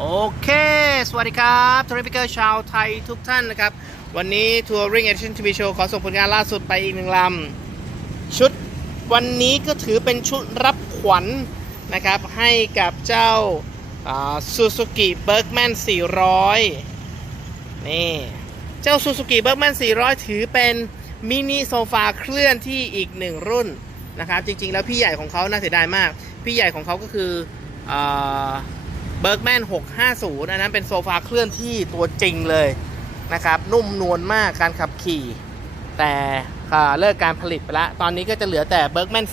โอเค สวัสดีครับทัวริปิเกอร์ชาวไทยทุกท่านนะครับ วันนี้ Touring Edition TV Show ขอส่งผลงานล่าสุดไปอีกหนึ่งลำ ชุดวันนี้ก็ถือเป็นชุดรับขวัญนะครับ ให้กับเจ้าซูซูกิเบิร์กแมน400 นี่ เจ้าซูซูกิเบิร์กแมน400 ถือเป็นมินิโซฟาเคลื่อนที่อีกหนึ่งรุ่นนะครับ จริงๆ แล้วพี่ใหญ่ของเขาน่าเสียดายมาก พี่ใหญ่ของเขาก็คือเบิร์กแมน650 อันนั้นเป็นโซฟาเคลื่อนที่ตัวจริงเลยนะครับ นุ่มนวลมากการขับขี่ แต่อ่าเลิกการผลิตไปแล้วตอนนี้ก็จะเหลือแต่เบิร์กแมน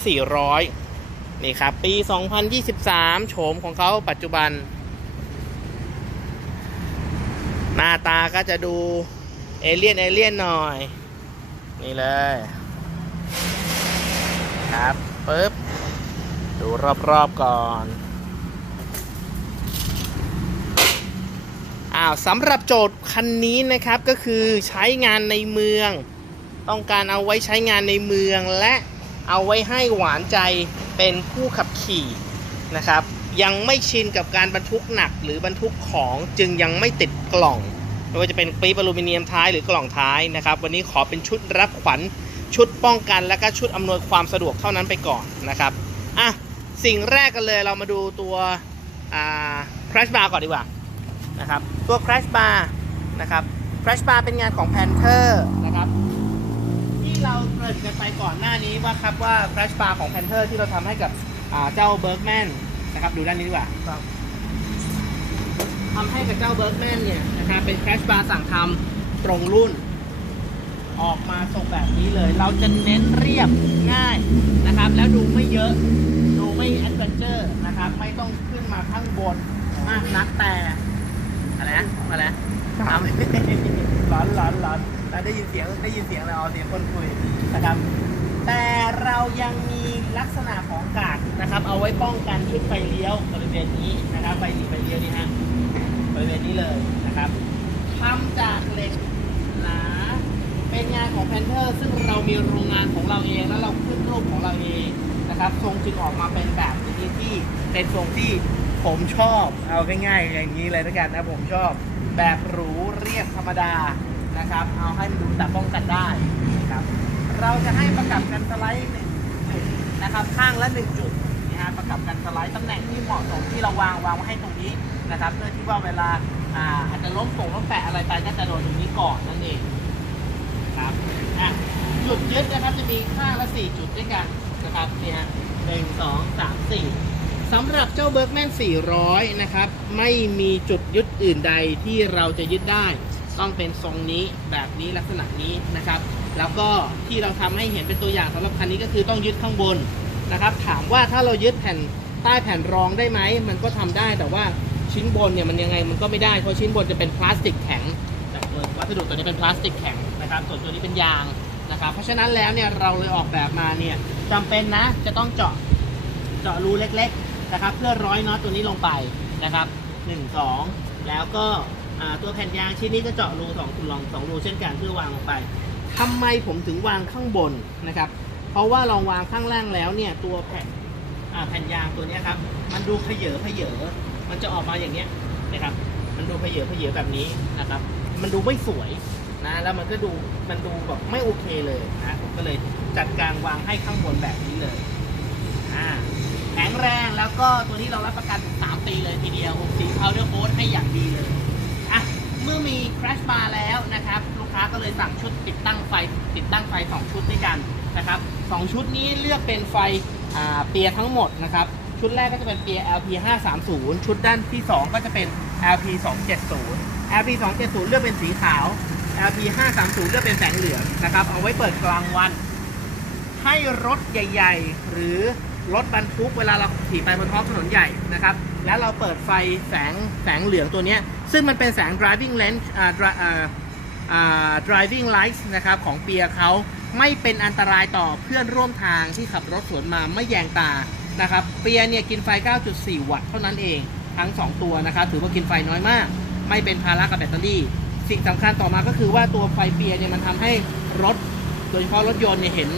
400 นี่ครับ ปี 2023 โฉมของเขาปัจจุบัน หน้าตาก็จะดูเอเลี่ยนเอเลี่ยนหน่อย นี่เลย ครับปึ๊บ ดูรอบๆก่อน อ้าวสำหรับโจทย์คันนี้นะครับก็คือใช้งานในเมือง ต้องการเอาไว้ใช้งานในเมือง และเอาไว้ให้หวานใจเป็นผู้ขับขี่นะครับ ยังไม่ชินกับการบรรทุกหนักหรือบรรทุกของจึงยังไม่ติดกล่องไม่ว่าจะเป็นปี๊บอลูมิเนียมท้ายหรือกล่องท้ายนะครับ วันนี้ขอเป็นชุดรับขวัญชุดป้องกันและก็ชุดอำนวยความสะดวกเท่านั้นไปก่อนนะครับอะสิ่งแรกกันเลยเรามาดูตัวอ่า crash bar ก่อนดีกว่า นะครับ ตัว Crash Bar นะครับ Crash Bar เป็นงานของ Panther นะครับ ที่เราเกริ่นกันไปก่อนหน้านี้ว่าครับว่า Crash Bar ของ Panther ที่เราทำให้กับอ่าเจ้า Bergman นะครับ ดูด้านนี้ดีกว่าทำให้กับเจ้า Bergman เนี่ยนะครับเป็น Crash Bar สั่งทำตรงรุ่นออกมาทรงแบบนี้เลย เราจะเน้นเรียบง่ายนะครับ แล้วดูไม่เยอะ ดูไม่แอดเวนเจอร์นะครับ ไม่ต้องขึ้นมาข้างบนมากนักแต่ อะไรนะอะไรนะทำร้อนร้อนร้อนเราได้ยินเสียงได้ยินเสียงเราเอาเสียงคนคุยนะครับ แต่เรายังมีลักษณะของกากนะครับ เอาไว้ป้องกันชุดไฟเลี้ยวบริเวณนี้นะครับไฟหลีไฟเลี้ยวนี่ฮะบริเวณนี้เลยนะครับทำจากเหล็กหนาเป็นงานของแพนเทอร์ซึ่งเรามีโรงงานของเราเองแล้วเราขึ้นรูปของเราเองนะครับทรงจึงออกมาเป็นแบบนี้ที่เป็นทรงที่ ผมชอบเอาง่ายๆอย่างนี้เลยแล้วกันนะผมชอบแบบหรูเรียบธรรมดานะครับ เอาให้มันดูแต่ป้องกันได้นะครับ เราจะให้ประกับกันสไลด์หนึ่งจุดนะครับข้างละหนึ่งจุดนะฮะประกับกันสไลด์ตำแหน่งที่เหมาะสมที่เราวางวางไว้ให้ตรงนี้นะครับ เพื่อที่ว่าเวลาอ่าอาจจะล้มตกล้มแปะอะไรไปก็จะโดนตรงนี้ก่อนนั่นเองครับอะจุดยึดนะครับจะมีข้างละ4จุดด้วยกันนะครับนี่ฮะหนึ่งสองสามสี่ สำหรับเจ้าเบิร์กแมน400 นะครับ ไม่มีจุดยึดอื่นใดที่เราจะยึดได้ ต้องเป็นทรงนี้แบบนี้ลักษณะนี้นะครับ แล้วก็ที่เราทำให้เห็นเป็นตัวอย่างสำหรับคันนี้ก็คือต้องยึดข้างบนนะครับ ถามว่าถ้าเรายึดแผ่นใต้แผ่นรองได้ไหม มันก็ทำได้แต่ว่าชิ้นบนเนี่ยมันยังไงมันก็ไม่ได้เพราะชิ้นบนจะเป็นพลาสติกแข็งววัสดุตัวนี้เป็นพลาสติกแข็งนะครับ ส่วนตัวนี้เป็นยางนะครับ เพราะฉะนั้นแล้วเนี่ยเราเลยออกแบบมาเนี่ยจำเป็นนะจะต้องเจาะเจาะรูเล็กๆ นะครับเพื่อร้อยน็อตตัวนี้ลงไปนะครับหนึ่งสองแล้วก็ตัวแผ่นยางชิ้นนี้ก็เจาะรูสองลองสองรูเช่นกันเพื่อวางลงไปทำไมผมถึงวางข้างบนนะครับ เพราะว่าลองวางข้างล่างแล้วเนี่ยตัวแผ่นแผ่นยางตัวนี้ครับมันดูเขยอเขยอมันจะออกมาอย่างเนี้ยนะครับ มันดูเขยอเขยอแบบนี้นะครับ มันดูไม่สวยนะแล้วมันก็ดูมันดูแบบไม่โอเคเลยนะผมก็เลยจัดการวางให้ข้างบนแบบนี้เลยอ่า ข็งแรงแล้วก็ตัวนี้เรารับประกัน 3 ปีเลยทีเดียวสี powder coat ให้อย่างดีเลยอะเมื่อมี crash bar แล้วนะครับ ลูกค้าก็เลยสั่งชุดติดตั้งไฟ ติดตั้งไฟ 2 ชุดด้วยกันนะครับสองชุดนี้เลือกเป็นไฟเปียทั้งหมดนะครับ ชุดแรกก็จะเป็นเปีย LP 530ชุดด้านที่ 2 ก็จะเป็น LP 270 LP 270เลือกเป็นสีขาว LP 530เลือกเป็นแสงเหลืองนะครับ เอาไว้เปิดกลางวัน ให้รถใหญ่ ๆ หรือ รถบรรทุกเวลาเราขี่ไปบนท้องถนนใหญ่นะครับ แล้วเราเปิดไฟแสงแสงเหลืองตัวนี้ ซึ่งมันเป็นแสง driving lens อ่า dri- อ่าอ่า driving lights นะครับของเปียร์เขาไม่เป็นอันตรายต่อเพื่อนร่วมทางที่ขับรถสวนมาไม่แยงตานะครับเปียร์เนี่ยกินไฟ 9.4 วัตต์เท่านั้นเองทั้ง 2 ตัวนะครับถือว่ากินไฟน้อยมาก ไม่เป็นภาระกับแบตเตอรี่ สิ่งสำคัญต่อมาก็คือว่าตัวไฟเปียร์เนี่ยมันทำให้รถ โดยเฉพาะรถยนต์เนี่ยเห็น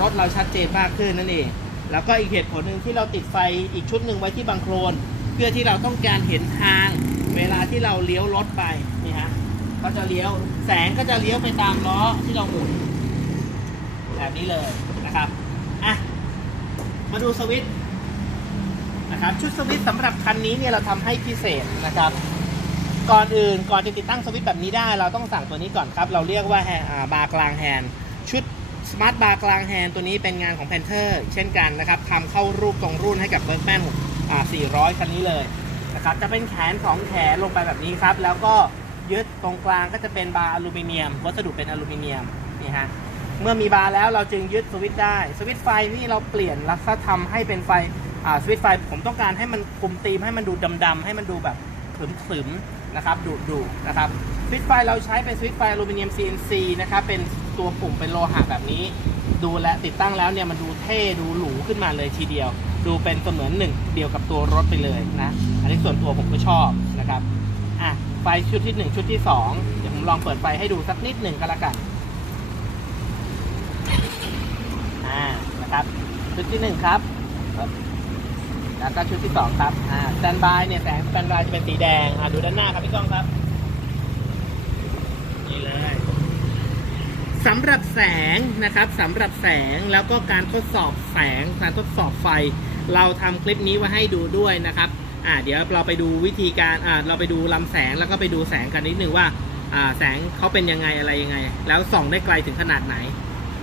รถเราชัดเจนมากขึ้นนั่นเอง แล้วก็อีกเหตุผลหนึ่งที่เราติดไฟอีกชุดหนึ่งไว้ที่บังโคลนเพื่อที่เราต้องการเห็นทางเวลาที่เราเลี้ยวรถไปนี่ฮะก็จะเลี้ยวแสงก็จะเลี้ยวไปตามล้อที่เราหมุนแบบนี้เลยนะครับอะมาดูสวิตช์นะครับชุดสวิตช์สำหรับคันนี้เนี่ยเราทำให้พิเศษนะครับ ก่อนอื่นก่อนจะติดตั้งสวิตช์แบบนี้ได้ เราต้องสั่งตัวนี้ก่อนครับ เราเรียกว่าบาร์กลางแฮนชุด สมาร์ทบาร์กลางแฮนด์ตัวนี้เป็นงานของ Panther เช่นกันนะครับทำเข้ารูปตรงรุ่นให้กับเบิร์กแมน400 คันนี้เลยนะครับจะเป็นแขนสองแขนลงไปแบบนี้ครับ แล้วก็ยึดตรงกลางก็จะเป็นบาร์อลูมิเนียม วัสดุเป็นอลูมิเนียมนี่ฮะเมื่อมีบาร์แล้วเราจึงยึดสวิตช์ได้สวิตช์ไฟนี่เราเปลี่ยนแล้วก็ทำให้เป็นไฟสวิตช์ไฟผมต้องการให้มันคุมธีมให้มันดูดำๆให้มันดูแบบขึมๆนะครับดุดุๆนะครับ สวิตช์ไฟเราใช้เป็นสวิตช์ไฟอลูมิเนียม CNC นะครับเป็นตัวปุ่มเป็นโลหะแบบนี้ ดูและติดตั้งแล้วเนี่ยมันดูเท่ดูหรูขึ้นมาเลยทีเดียว ดูเป็นเสมือนหนึ่งเดียวกับตัวรถไปเลยนะ อันนี้ส่วนตัวผมก็ชอบนะครับอะไฟชุดที่หนึ่งชุดที่สองเดี๋ยวผมลองเปิดไฟให้ดูสักนิดหนึ่งก็แล้วกันอ่านะครับชุดที่หนึ่งครับแล้วก็ชุดที่สองครับอ่าสแตนบายเนี่ยแสงสแตนบายจะเป็นสีแดงอ่าดูด้านหน้าครับพี่ก้องครับ นี่เลยสำหรับแสงนะครับสำหรับแสงแล้วก็การทดสอบแสงการทดสอบไฟ เราทำคลิปนี้ไว้ให้ดูด้วยนะครับอ่าเดี๋ยวเราไปดูวิธีการอ่าเราไปดูลำแสงแล้วก็ไปดูแสงกันนิดนึงว่าอ่าแสงเขาเป็นยังไงอะไรยังไง แล้วส่องได้ไกลถึงขนาดไหน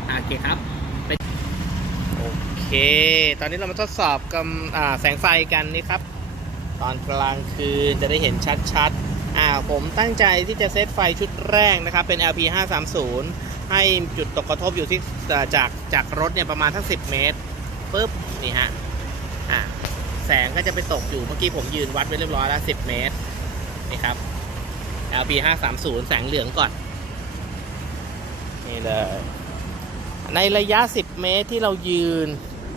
อ่าโอเคครับไปโอเค ตอนนี้เรามาทดสอบกับอ่าแสงไฟกันนี่ครับ ตอนกลางคืนจะได้เห็นชัดๆอ่า ผมตั้งใจที่จะเซตไฟชุดแรกนะครับ เป็น LP 530ให้จุดตกกระทบอยู่ที่จากจากรถเนี่ยประมาณทั้ง10 เมตรปุ๊บนี่ฮะอ่าแสงก็จะไปตกอยู่เมื่อกี้ผมยืนวัดไว้เรียบร้อยแล้ว 10 เมตรนี่ครับ LP 530แสงเหลืองก่อน นี่เลย ในระยะ 10 เมตรที่เรายืน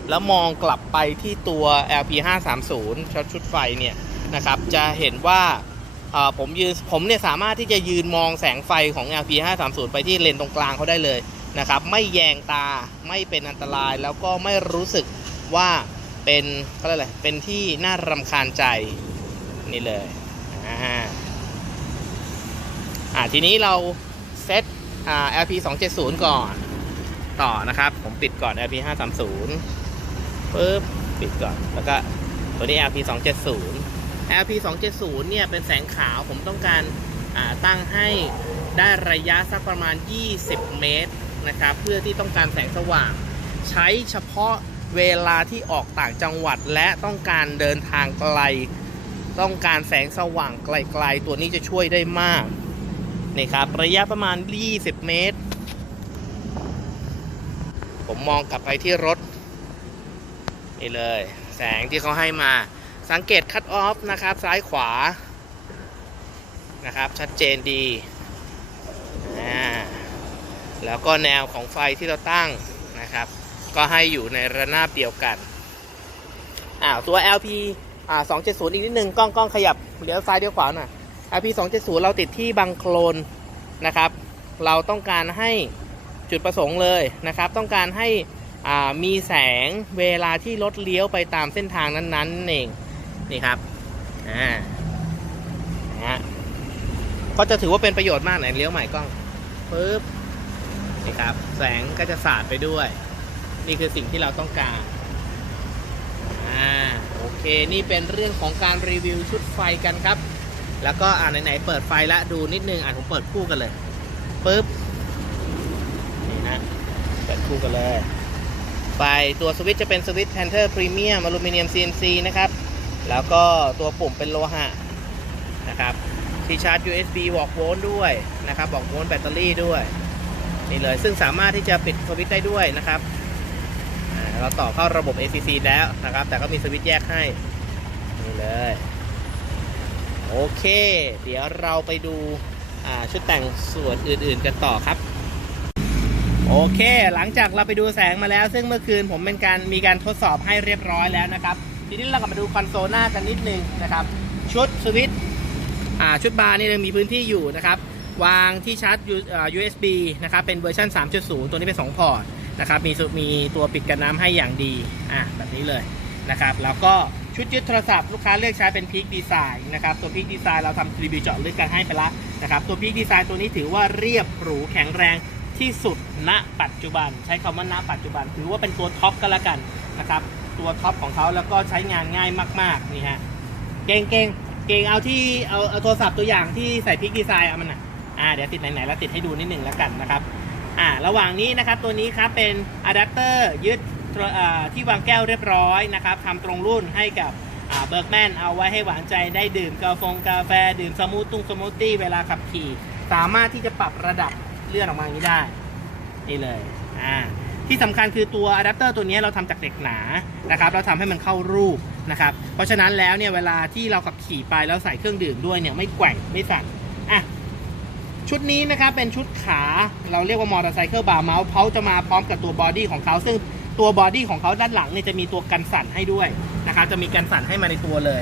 แล้วมองกลับไปที่ตัว LP 530ชุดชุดไฟเนี่ยนะครับ จะเห็นว่า ผมยืนผมเนี่ยสามารถที่จะยืนมองแสงไฟของ LP 530ไปที่เลนตรงกลางเขาได้เลยนะครับ ไม่แยงตาไม่เป็นอันตรายแล้วก็ไม่รู้สึกว่าเป็นเขาเรียกอะไรเป็นที่น่ารำคาญใจนี่เลยอ่าอ่าทีนี้เราเซตอ่า LP 270 ก่อนต่อนะครับ ผมปิดก่อน LP 530ปึ๊บปิดก่อน แล้วก็ตัวนี้ LP 270 LP 270เนี่ยเป็นแสงขาวผมต้องการาตั้งให้ได้ระยะสักประมาณ 20 เมตรนะครับเพื่อที่ต้องการแสงสว่าง ใช้เฉพาะเวลาที่ออกต่างจังหวัดและต้องการเดินทางไกล ต้องการแสงสว่างไกลๆ ตัวนี้จะช่วยได้มากนี่ครับระยะประมาณ 20 เมตร ผมมองกลับไปที่รถ นี่เลย แสงที่เขาให้มา สังเกตคัตออฟนะครับ ซ้ายขวานะครับ ชัดเจนดีแล้วก็แนวของไฟที่เราตั้งนะครับ ก็ให้อยู่ในระนาบเดียวกันอ้าตัว LP อ่า270 อีกนิดนึงกล้องกล้องขยับเลี้ยวซ้ายเลี้ยวขวาหน่อย LP 270 เราติดที่บังโคลนนะครับ เราต้องการให้จุดประสงค์เลยนะครับ ต้องการให้อ่ามีแสงเวลาที่รถเลี้ยวไปตามเส้นทางนั้นๆนั่นเอง นี่ครับอ่านะฮะก็จะถือว่าเป็นประโยชน์มากไหนเลี้ยวใหม่กล้องปึ๊บนี่ครับ แสงก็จะสาดไปด้วย นี่คือสิ่งที่เราต้องการอ่าโอเค นี่เป็นเรื่องของการรีวิวชุดไฟกันครับ แล้วก็อ่าไหนๆเปิดไฟแล้วดูนิดนึงอ่าผมเปิดคู่กันเลยปึ๊บนี่นะเปิดคู่กันเลยไฟตัวสวิตช์จะเป็นสวิตช์ Panther Premium อลูมิเนียม CNC นะครับ แล้วก็ตัวปุ่มเป็นโลหะนะครับที่ชาร์จ USB บอกโวลต์ด้วยนะครับบอกโวลต์แบตเตอรี่ด้วยนี่เลยซึ่งสามารถที่จะปิดสวิตช์ได้ด้วยนะครับเราต่อเข้าระบบ ACC แล้วนะครับ แต่ก็มีสวิตช์แยกให้นี่เลยโอเค เดี๋ยวเราไปดูชุดแต่งส่วนอื่นๆกันต่อครับ โอเค หลังจากเราไปดูแสงมาแล้ว ซึ่งเมื่อคืนผมเป็นการมีการทดสอบให้เรียบร้อยแล้วนะครับ ทีนี้เรากลับมาดูคอนโซลหน้ากันนิดนึงนะครับ ชุดสวิตช์อ่าชุดบาร์นี่ยังมีพื้นที่อยู่นะครับ วางที่ชาร์จ USB นะครับ เป็นเวอร์ชัน3.0 ตัวนี้เป็น 2 พอร์ตนะครับ มีสุมีตัวปิดกันน้ำให้อย่างดี อะแบบนี้เลยนะครับ แล้วก็ชุดยึดโทรศัพท์ลูกค้าเลือกใช้เป็นพีคดีไซน์นะครับ ตัวพีคดีไซน์เราทำรีวิวเจาะลึกกันให้ไปละนะครับ ตัวพีคดีไซน์ตัวนี้ถือว่าเรียบหรูแข็งแรงที่สุดณปัจจุบัน ใช้คำว่าณปัจจุบัน ถือว่าเป็นตัวท็อปก็แล้วกันนะครับ ตัวท็อปของเขาแล้วก็ใช้งานง่ายมาก ๆ นี่ฮะ เก่งเก่งเก่งเอาที่เอาเอาโทรศัพท์ตัวอย่างที่ใส่พีคดีไซน์เอามันอะอ่าเดี๋ยวติดไหนๆแล้วติดให้ดูนิดหนึ่งแล้วกันนะครับอ่าระหว่างนี้นะครับตัวนี้ครับเป็นอะแดปเตอร์ยึดที่วางแก้วเรียบร้อยนะครับทำตรงรุ่นให้กับเบิร์กแมนเอาไว้ให้หวานใจได้ดื่มกาแฟกาแฟ ดื่มสมูทตุ้งสมูทตี้เวลาขับขี่ สามารถที่จะปรับระดับเลื่อนออกมาอย่างนี้ได้ นี่เลยอ่า ที่สำคัญคือตัวอะแดปเตอร์ตัวนี้เราทำจากเหล็กหนานะครับเราทำให้มันเข้ารูปนะครับเพราะฉะนั้นแล้วเนี่ยเวลาที่เราขับขี่ไปแล้วใส่เครื่องดื่มด้วยเนี่ยไม่แกว่งไม่สั่นอะชุดนี้นะครับเป็นชุดขาเราเรียกว่ามอเตอร์ไซค์บาร์เมาส์เขาจะมาพร้อมกับตัวบอดี้ของเขาซึ่งตัวบอดี้ของเขาด้านหลังเนี่ยจะมีตัวกันสั่นให้ด้วยนะครับจะมีกันสั่นให้มาในตัวเลย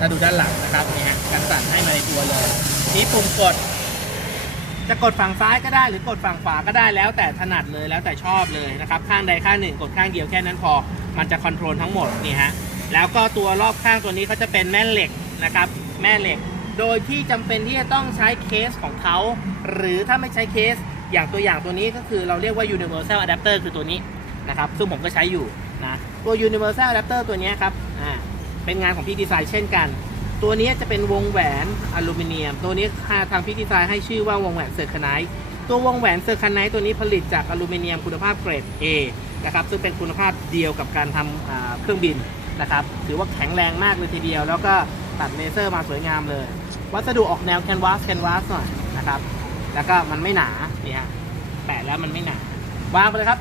ถ้าดูด้านหลังนะครับเนี่ยฮะกันสั่นให้มาในตัวเลยนี้ปุ่มกด จะกดฝั่งซ้ายก็ได้หรือกดฝั่งขวาก็ได้แล้วแต่ถนัดเลยแล้วแต่ชอบเลยนะครับข้างใดข้างหนึ่งกดข้างเดียวแค่นั้นพอ มันจะคอนโทรลทั้งหมดนี่ฮะแล้วก็ตัวรอบข้างตัวนี้เขาจะเป็นแม่เหล็กนะครับแม่เหล็ก โดยที่จำเป็นที่จะต้องใช้เคสของเขาหรือถ้าไม่ใช้เคส อย่างตัวอย่างตัวนี้ก็คือเราเรียกว่า universal adapter คือตัวนี้นะครับซึ่งผมก็ใช้อยู่นะตัว universal adapter ตัวนี้ครับอ่าเป็นงานของพี่ดีไซน์เช่นกัน ตัวนี้จะเป็นวงแหวนอลูมิเนียม ตัวนี้ทางพี่ดีไซน์ให้ชื่อว่าวงแหวนเซอร์คานายตัววงแหวนเซอร์คานายตัวนี้ผลิตจากอลูมิเนียมคุณภาพเกรด A นะครับซึ่งเป็นคุณภาพเดียวกับการทำอ่าเครื่องบินนะครับถือว่าแข็งแรงมากเลยทีเดียว แล้วก็ตัดเลเซอร์มาสวยงามเลย วัสดุออกแนวแคนวาสแคนวาสหน่อยนะครับแล้วก็มันไม่หนานี่ฮะแปะแล้วมันไม่หนาวางไปเลยครับ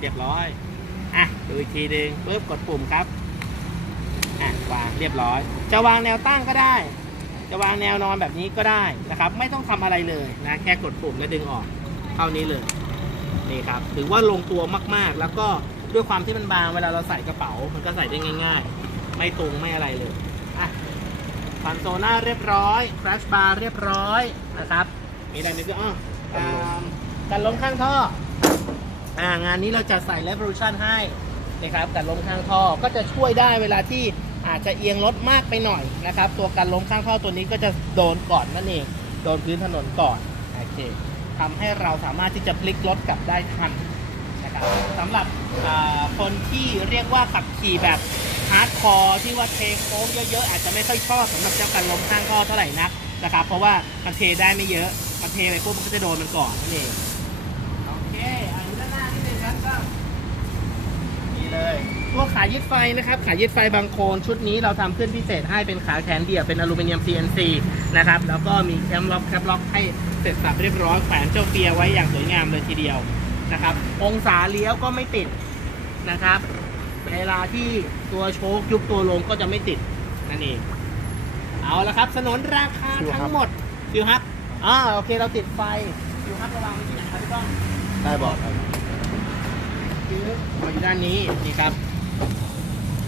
เรียบร้อยอะดูอีกทีหนึ่งปึ๊บกดปุ่มครับ อะวางเรียบร้อย จะวางแนวตั้งก็ได้ จะวางแนวนอนแบบนี้ก็ได้นะครับ ไม่ต้องทำอะไรเลยนะ แค่กดปุ่มแล้วดึงออก เท่านี้เลย นี่ครับ ถือว่าลงตัวมากๆ แล้วก็ด้วยความที่มันบางเวลาเราใส่กระเป๋า มันก็ใส่ได้ง่าย ๆ ไม่ตรงไม่อะไรเลยอะฟันโซน่าเรียบร้อยคราชบาร์เรียบร้อยนะครับ มีอะไรไหมพี่อ้ออ่ากันล้มข้างท่ออ่างานนี้เราจะใส่ Revolution ให้นะครับกันล้มข้างท่อก็จะช่วยได้เวลาที่ อาจจะเอียงรถมากไปหน่อยนะครับ ตัวกันล้มข้างท่อตัวนี้ก็จะโดนก่อนนั่นเอง โดนพื้นถนนก่อนโอเคทำให้เราสามารถที่จะพลิกรถกลับได้ทันนะครับสำหรับคนที่เรียกว่าขับขี่แบบฮาร์ดคอร์ที่ว่าเทโค้งเยอะๆ อาจจะไม่ค่อยชอบสำหรับเจ้ากันล้มข้างท่อเท่าไหร่นักนะครับ เพราะว่ามันเทได้ไม่เยอะ มันเทไปปุ๊บมันก็จะโดนมันก่อนนั่นเองโอเคอันนี้ด้านหน้านิดนึงครับก็นี่เลย ตัวขายึดไฟนะครับขายึดไฟบางโคนชุดนี้เราทำขึ้นพิเศษให้เป็นขาแขนเดี่ยวเป็นอลูมิเนียม CNC นะครับแล้วก็มีแคมล็อกแคปล็อกให้เสร็จสับเรียบร้อยแขวนเจ้าเปียไว้อย่างสวยงามเลยทีเดียวนะครับ องศาเลี้ยวก็ไม่ติดนะครับเวลาที่ตัวโชคยุบตัวลงก็จะไม่ติดนั่นเองเอาละครับสนนราคาทั้งหมดฟิวฮับอ่าโอเคเราติดไฟฟิวฮับระวังไว้ที่ไหนครับพี่ก้องได้บอกครับคือมาอยู่ด้านนี้นี่ครับ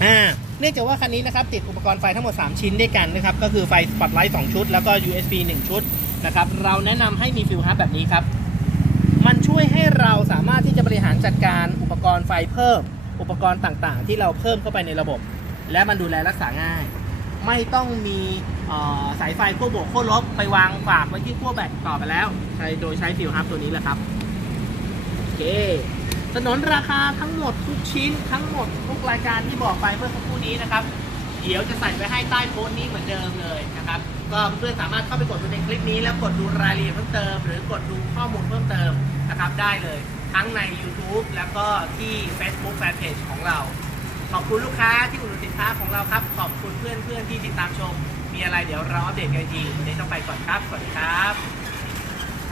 อ่าเนื่องจากว่าคันนี้นะครับติดอุปกรณ์ไฟทั้งหมด 3 ชิ้นด้วยกันนะครับก็คือไฟสปอตไลท์2ชุด แล้วก็ USB 1 ชุดนะครับเราแนะนำให้มีฟิลฮับแบบนี้ครับ มันช่วยให้เราสามารถที่จะบริหารจัดการอุปกรณ์ไฟเพิ่ม อุปกรณ์ต่างๆ ที่เราเพิ่มเข้าไปในระบบ และมันดูแลรักษาง่าย ไม่ต้องมีสายไฟขั้วบวกขั้วลบไปวางฝากไว้ที่ขั้วแบตต่อไปแล้วใช้โดยใช้ฟิลฮับตัวนี้แหละครับโอเค สนนราคาทั้งหมดทุกชิ้นทั้งหมดทุกรายการที่บอกไปเมื่อสักครู่นี้นะครับ เดี๋ยวจะใส่ไว้ให้ใต้โพสต์นี้เหมือนเดิมเลยนะครับ ก็เพื่อนสามารถเข้าไปกดดูในคลิปนี้ แล้วกดดูรายละเอียดเพิ่มเติม หรือกดดูข้อมูลเพิ่มเติมนะครับได้เลย ทั้งใน YouTube แล้วก็ที่ Facebook Fanpage ของเรา ขอบคุณลูกค้าที่อุดหนุนสินค้าของเราครับ ขอบคุณเพื่อนๆที่ติดตามชม มีอะไรเดี๋ยวเราอัปเดตกันอีกทีวันนี้ต้องไปก่อนครับสวัสดีครับ